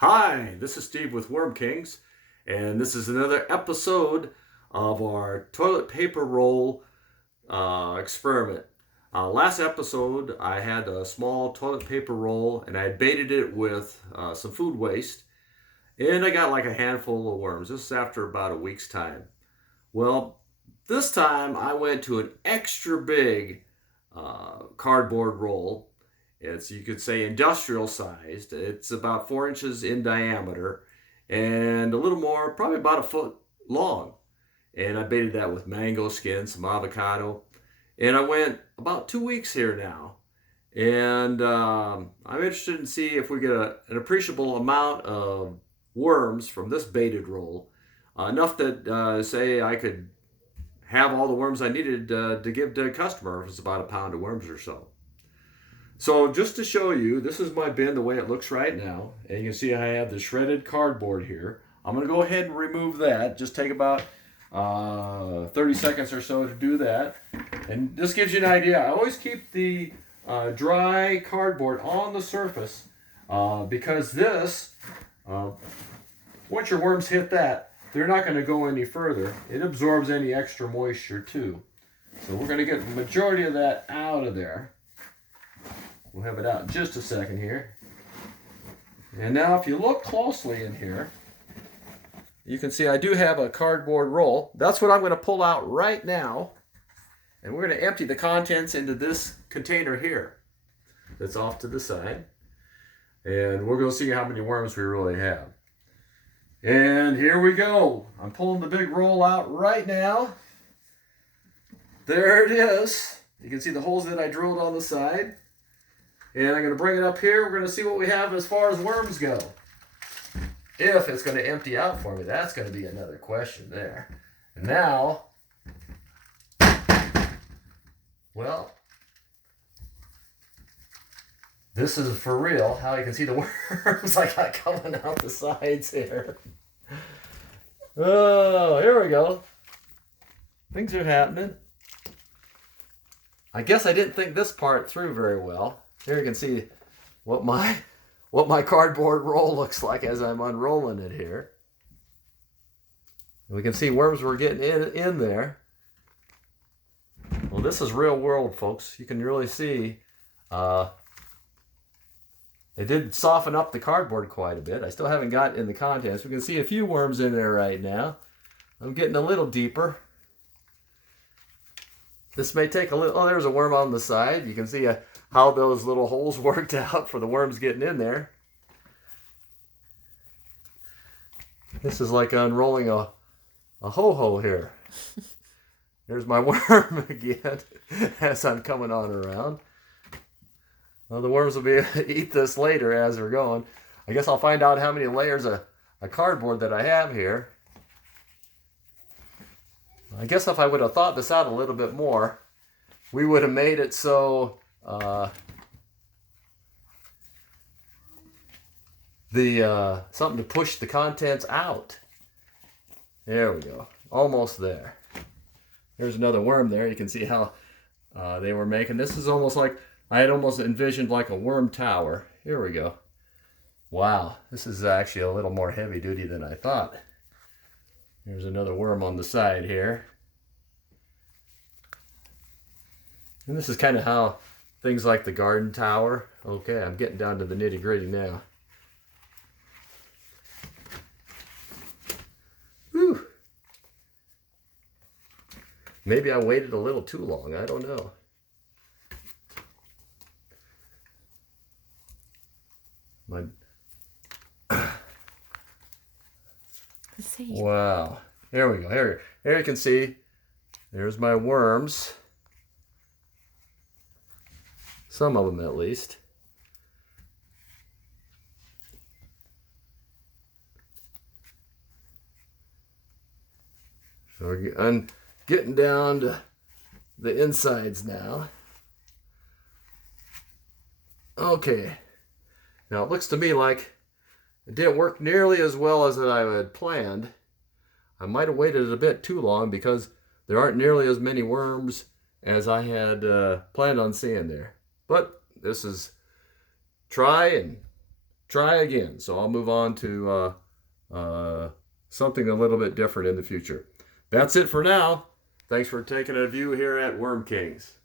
Hi, this is Steve with Worm Kings, and this is another episode of our toilet paper roll experiment. Last episode, I had a small toilet paper roll and I baited it with some food waste, and I got like a handful of worms. This is after about a week's time. Well, this time I went to an extra big cardboard roll. It's, you could say, industrial sized. It's about 4 inches in diameter and a little more, probably about a foot long. And I baited that with mango skin, some avocado. And I went about 2 weeks here now. And I'm interested in see if we get an appreciable amount of worms from this baited roll. Enough that, say, I could have all the worms I needed to give to a customer. If it's about a pound of worms or so. So just to show you, this is my bin the way it looks right now. And you can see I have the shredded cardboard here. I'm going to go ahead and remove that. Just take about 30 seconds or so to do that. And this gives you an idea. I always keep the dry cardboard on the surface because this, once your worms hit that, they're not going to go any further. It absorbs any extra moisture too. So we're going to get the majority of that out of there. We'll have it out in just a second here. And now if you look closely in here, you can see I do have a cardboard roll. That's what I'm going to pull out right now. And we're going to empty the contents into this container here that's off to the side. And we're going to see how many worms we really have. And here we go. I'm pulling the big roll out right now. There it is. You can see the holes that I drilled on the side. And I'm going to bring it up here. We're going to see what we have as far as worms go. If it's going to empty out for me, that's going to be another question there. And now, well, this is for real. How you can see the worms I got coming out the sides here. Oh, here we go. Things are happening. I guess I didn't think this part through very well. Here you can see what my cardboard roll looks like as I'm unrolling it here. We can see worms were getting in there. Well, this is real world, folks. You can really see it did soften up the cardboard quite a bit. I still haven't got in the contents. We can see a few worms in there right now. I'm getting a little deeper. This may take a little. Oh, there's a worm on the side. You can see how those little holes worked out for the worms getting in there. This is like unrolling a ho-ho here. There's my worm again as I'm coming on around. Well, the worms will be able to eat this later as they're going. I guess I'll find out how many layers of cardboard that I have here. I guess if I would have thought this out a little bit more, we would have made it so something to push the contents out. There we go. Almost there. There's another worm there. You can see how they were making. This is almost like, I had almost envisioned like a worm tower. Here we go. Wow. This is actually a little more heavy duty than I thought. There's another worm on the side here. And this is kind of how things like the garden tower. Okay, I'm getting down to the nitty gritty now. Whew. Maybe I waited a little too long. I don't know. Wow. Here we go. Here you can see. There's my worms. Some of them at least. So I'm getting down to the insides now. Okay. Now it looks to me like it didn't work nearly as well as I had planned. I might have waited a bit too long because there aren't nearly as many worms as I had planned on seeing there. But this is try and try again. So I'll move on to something a little bit different in the future. That's it for now. Thanks for taking a view here at Worm Kings.